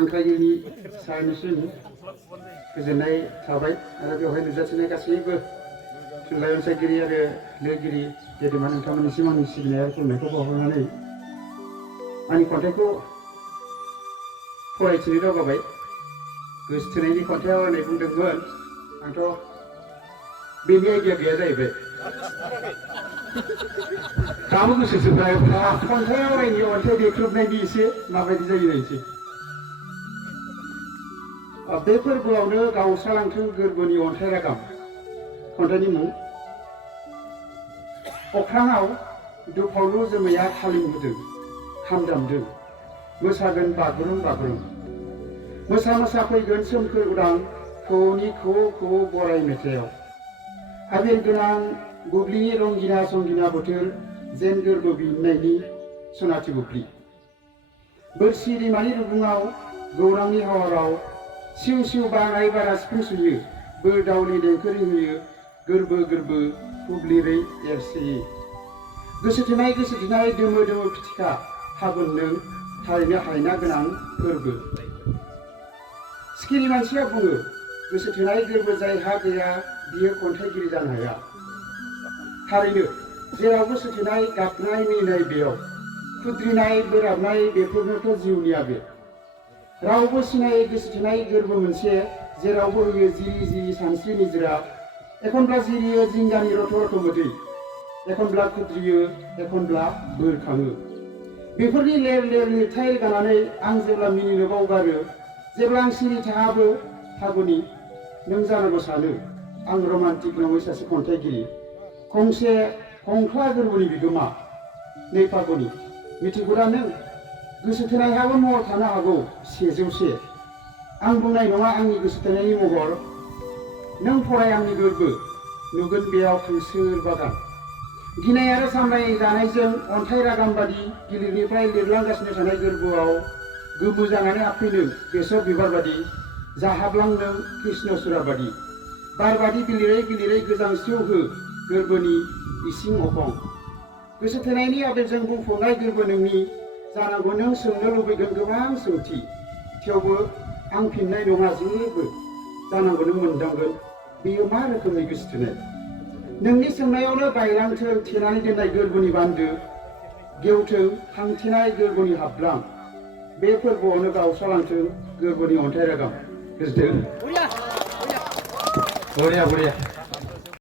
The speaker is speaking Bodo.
हांख्रायगिरिनि सारनिसिम गोजोननाय थाबाय आरो बेवहाय नुजाथिनाय गासैबो थुनलाइ अनसायगिरि आरो लिरगिरि गेदेमा नोंथांमोननिसिम आंनि सिबिनाय आरो खुलुमनायखौ बावहरनानै आंनि खन्थाइखौ फरायथिनो दावगाबाय। गोसोथोनायनि खन्थाइ आवरायनाय बुंदोंमोन, आंथ' बेनि आइडिया गैया जाहैबाय। दाबो गोसोसो खन्थाइ आवरायनि अन्थाइ देख्रुबनायनि एसे माबायदि जायो नायनोसै। बे फोरबोआवनो गावस्रालांथों गोरबोनि अन्थाइ रागाम खन्थाइनि मुं। अख्राङाव दुफावलु जोमैया थालिम होदों, खाम दामदों, मोसागोन बागुरुम बागुरुम। मोसा मोसा फैगोन सोमखोर उदां खौवौनि खौवौ खौवौ बराय मेथाइयाव। आबिर गोनां बुब्लिनि रंगिना संगिना बोथोर जेन गोरबो बिनायनि सनाथि बुब्लि। बोरसि दैमानि रुगुङाव गौरांनि हावाराव सिउ सिउ बाङाय बारा सिफुं सुयो, बोर दावनि देंखो रिंहोयो गोरबो गोरबो हुब्लिरै एरसोयो। गोसोथोनाय दोमो दोमो फिथिखा फागुन नों थारैनो हायना गोनां फोरबो। सिखिरि मानसिया बुङो गोसोथोनाय गोरबो जायहा गैया बियो खन्थाइगिरि जानो हाया। थारैनो जेराव गोसोथोनाय गाबनाय मिनिनाय बेयाव खुद्रिनाय बोराबनाय बेफोरनोथ' जिउनि आबेग। रावबो सिनायै गोसोथोनाय गोरबो मोनसे जेरावबो होयो जिरि जिरि सानस्रि निजोरा। एखनब्ला जिरियो जिंगानि रथ' रथ' मोदै, एखनब्ला खुद्रियो एखनब्ला बोरखाङो। बेफोरनि लेर लेर लिरथाय गानानै आं जेब्ला मिनिनो बावगारो, जेब्ला आं सिरि थाहाबो फागुनि नों जानांगौ सानो आं रमान्टिक नङै सासे खन्थाइगिरि, खंसे खंख्ला गोरबोनि बिगोमा। नै फागुनि मिथिगौदा नों गोसोथोनायहाबो महर थानो हागौ 100से। आं बुंनाय नङा आंनि गोसोथोनायनि महर, नों फराय आंनि गोरबो नुगोन बेयाव खैसोर बागान। गिनाय आरो सामलाय जानायजों अन्थाइ रागाम बादि गिलिरनिफ्राय लिरलांगासिनो थानाय गोरबोआव गोमो जानानै हाबफैनो बेसर बिबार बादि जाहाबलांनो कृष्णचुरा बादि। बारबादि बिलिरै बिलिरै गोजांस्रिउ हो गोरबोनि इसिं अखं। गोसोथोनायनि आबेगजों बुंफबनाय गोरबो नोंनि जानांगौ नों सोंनो लुबैगोन गोबां सोंथि, थेवबो आं फिननाय नङा जेबो। जानांगौ नों मोनदांगोन बेयो मा रोखोमनि गोसोथोनाय। नोंनि सोंनायावनो बायलांथों थेनानै दोननाय गोरबोनि बान्दो, गेवथों हांथेनाय गोरबोनि हाब्लां। बे फोरबोआवनो गावस्रालांथों गोरबोनि अन्थाइ रागाम। गोजोनथों। बरिया बरिया।